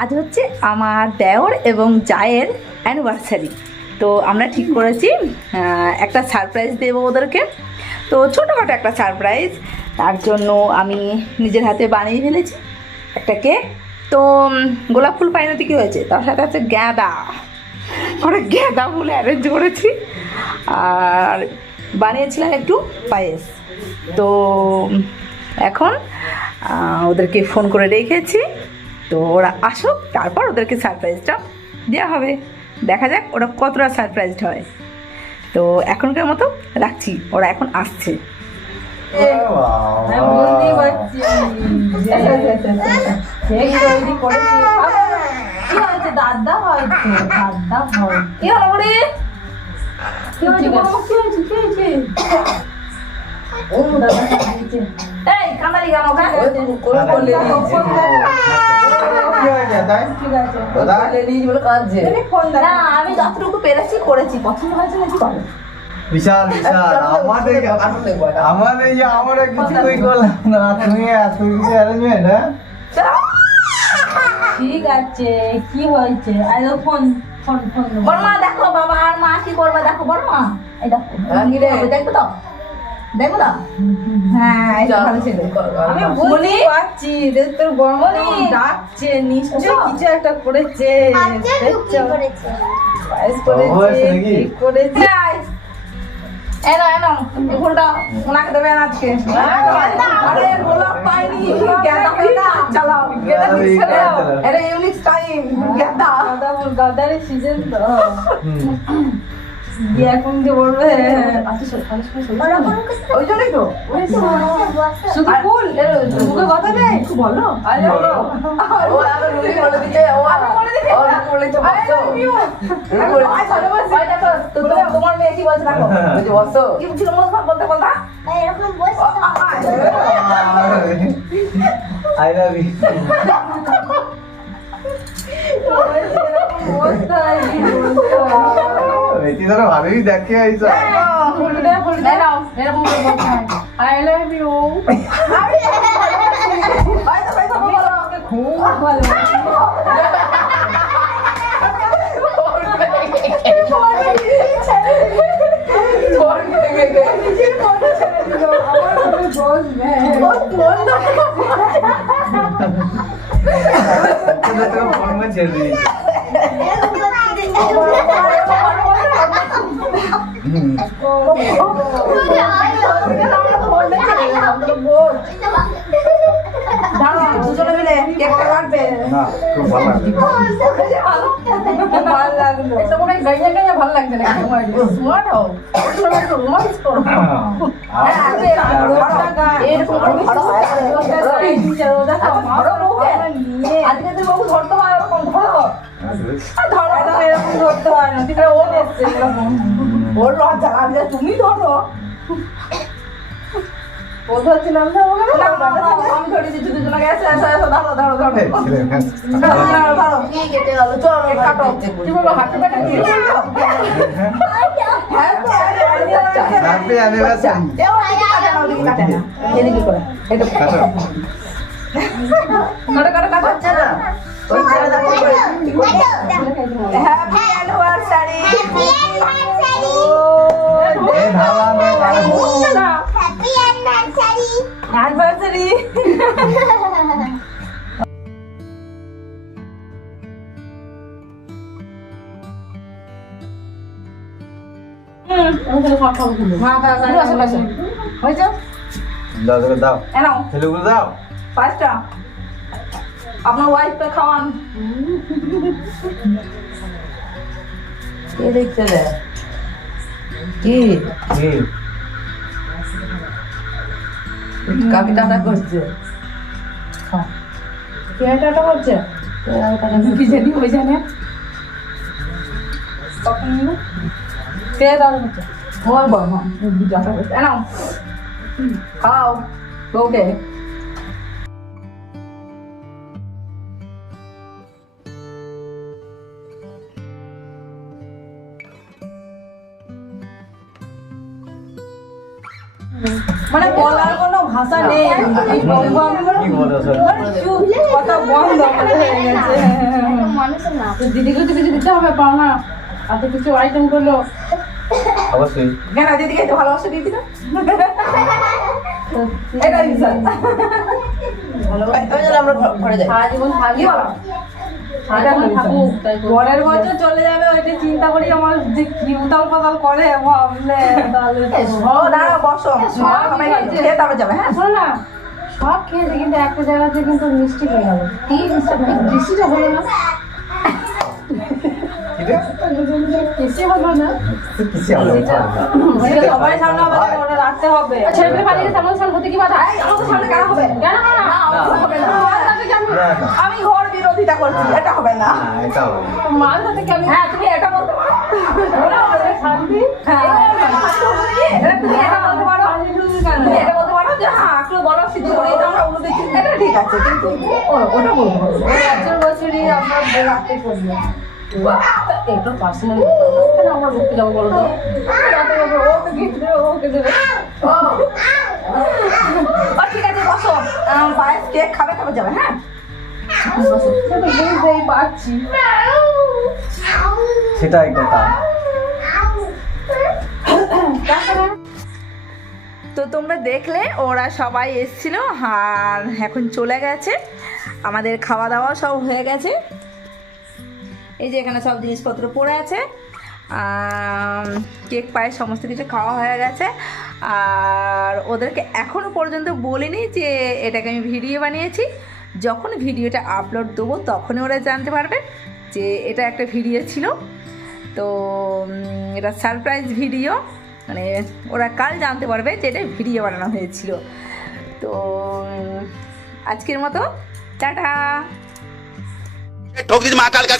আজ হচ্ছে আমার দেওর এবং জায়ের অ্যানিভার্সারি। তো আমরা ঠিক করেছি একটা সারপ্রাইজ দেবো ওদেরকে। তো ছোটোখাটো একটা সারপ্রাইজ, তার জন্য আমি নিজের হাতে বানিয়ে ফেলেছি একটা কেক। তো গোলাপ ফুল পাইনাতে কী হয়েছে, তার সাথে আছে গাঁদা, ওরা গাঁদা ফুল অ্যারেঞ্জ করেছি, আর বানিয়েছিলাম একটু পায়েস। তো এখন ওদেরকে ফোন করে রেখেছি, তো ওরা আসুক তারপর ওদেরকে সারপ্রাইজটা দেওয়া হবে। দেখা যাক ওরা কতটা সারপ্রাইজড হয়। তো এখনকার মতো রাখছি, ওরা এখন আসছে। দাদা হয়তো দাদা হয় কি হলো রে? এই কামালি গানো না, আমি যতটুকু পেরেছি করেছি, পছন্দ হয়েছে নাকি বলো? বিশাল বিশাল আমাদের আমরা কিছুই করলাম না, তুমি এত কিছু অ্যারেঞ্জমেন্ট। হ্যাঁ ঠিক আছে, কি হয়েছে? আরে ফোন ফোন ফোন বড় মা দেখো, বাবা আর মা কি করবে দেখো। বড় মা এই দেখো, দেখবো তো, দেখবো তো। হ্যাঁ এই তো ভালো ছেলে। আমি বুঝতে পারছি যে তোর বর্মনি ডাকছে, নিশ্চয়ই কিছু একটা করেছে। পায়েস করেছে, কেক করেছে। এনো এনো এই ফুলটা ওনাকে দেবে না আজকে। আরে গোলাপ পাইনি, গাঁদা ফুলটা চালাও, গাঁদা দিচ্ছে না। আরে ইউনিক স্টাইল গাঁদা, গাদারের সিজন তো। দিয়ে এখন যে বলবে ওই জন্যই তো শুধু ফুল মুখে কথা নেই বলো। আরে বলো ও আবার রুলি বলে দিতে, ও আবার বলে দিতে, ও আবার বলে তো বসো। রুলি বলে আই চলো বস, আই দেখো তো তোমার মেয়ে কি বলছে দেখো, বলছে বসো। কি ছিল মন বলতে বলতা এরকম বসো। I love you. বেটি তো ভালোই দেখে আইছো। নাও এরকম করে বলতে হয় আই লাভ ইউ। আই তো ভাই তো বলো খুব ভালো। ফোন में चल रही है। দুজনে মিলে কেকটা কাটবে না খুব ভালো ভালো লাগলো। এটা মনে হয় গাইয়া গাইয়া ভালো লাগছে না। স্মার্ট হও, একটু রোমান্স করো। হ্যাঁ আরে এরকম ভালো হয় আজকে তো বহু ধরতে হয়, ওরকম ধরো ধরো এরকম ধরতে হয় না, ঠিক আছে? ও দেখছে এরকম ওর লজ্জা লাগছে, তুমি ধরো। ও ধরছিলাম না, আমি ধরে দিচ্ছি দুজনকে। এসে এসে এসে ধরো ধরো ধরো ধরো ধরো। কেটে গেল, চলো কাটো। কি বলবো, হাতে পেটে কি বলছো? হ্যাঁ তো হ্যাপি অ্যানিভার্সারি। কাটে না এদিকে করে এটা কাটো কাটো কাটো কাটো না ওই জায়গা করে হ্যাপি অ্যানিভার্সারি। এই ধাওয়া মে কারে হ্যাপি অ্যানিভার্সারি। অ্যানিভার্সারি। হয়েছে দাও দাও দাও এনাও ছেলেগুলো দাও। পাঁচটা আপনার ওয়াইফকে খাওয়ান। কে দেখতে দেয় কি কি কাকি টাটা করছে, কে টাটা করছে কি জানি, ওই জানে কে টাটা করছে। ওর বাবা টাটা করছে। এনাও খাও বউকে। মানে বলার কোনো ভাষা নেই। কি বলো সব মানে চুপ, কথা বন্ধ হয়ে গেছে। না তো দিদিকে তো কিছু দিতে হবে পাও না আর তো কিছু আইটেম করলো অবশ্যই কেন দিদিকে একটু ভালোবাসা দিয়ে দিল এটা বিশাল আমরা ঘরে যাই সারা জীবন থাকি সারা জীবন থাকুক পরের বছর চলে যাবে ওইটা চিন্তা করি আমার যে কি উতাল পাতাল করে ভাবলে তাহলে দাঁড়া বসো সবাই খেয়ে তারপরে যাবে হ্যাঁ শোনো না সব খেয়েছে কিন্তু একটা জায়গাতে কিন্তু মিষ্টি হয়ে গেল কি মিষ্টিটা হলো না মিষ্টি হলো না কিছু হবে না। ওইটা সবাই সামনে আমাদের ওটা রাখতে হবে ছেলে পালিয়ে সামনে সামনে হতে কি বাধা আমাদের সামনে কেন হবে কেন না হবে না না, না। আমি ঘর বিরোধিতা করছি এটা হবে না না, এটা হবে না। মাল হাতে কি আমি হ্যাঁ তুমি এটা বলতে পারো শান্তি হ্যাঁ তুমি এটা বলতে পারো তুমি এটা বলতে পারো যে হ্যাঁ একটু বলো সিদ্ধ করে এটা আমরা উল্টো দিচ্ছি এটা ঠিক আছে কিন্তু ওটা বলবো বছর বছরই আমরা রাখতে করবো এটা পার্সোনাল আমরা ঘুরতে যাবো বলো তো রাতে যাবো ওকে গিফট দেবে ওকে দেবে ঠিক আছে বসো পায়েস কেক খাবে খাবে যাবে হ্যাঁ বুঝতেই পারছি সেটাই কথা তো তোমরা দেখলে ওরা সবাই এসেছিল আর এখন চলে গেছে আমাদের খাওয়া দাওয়া সব হয়ে গেছে এই যে এখানে সব জিনিসপত্র পড়ে আছে কেক পায়ে সমস্ত কিছু খাওয়া হয়ে গেছে আর ওদেরকে এখনও পর্যন্ত বলিনি যে এটাকে আমি ভিডিও বানিয়েছি যখন ভিডিওটা আপলোড দেবো তখনই ওরা জানতে পারবে যে এটা একটা ভিডিও ছিল তো এটা সারপ্রাইজ ভিডিও মানে ওরা কাল জানতে পারবে যে এটা ভিডিও বানানো হয়েছিল তো আজকের মতো টাটা ठोक दीजिए महाकाल का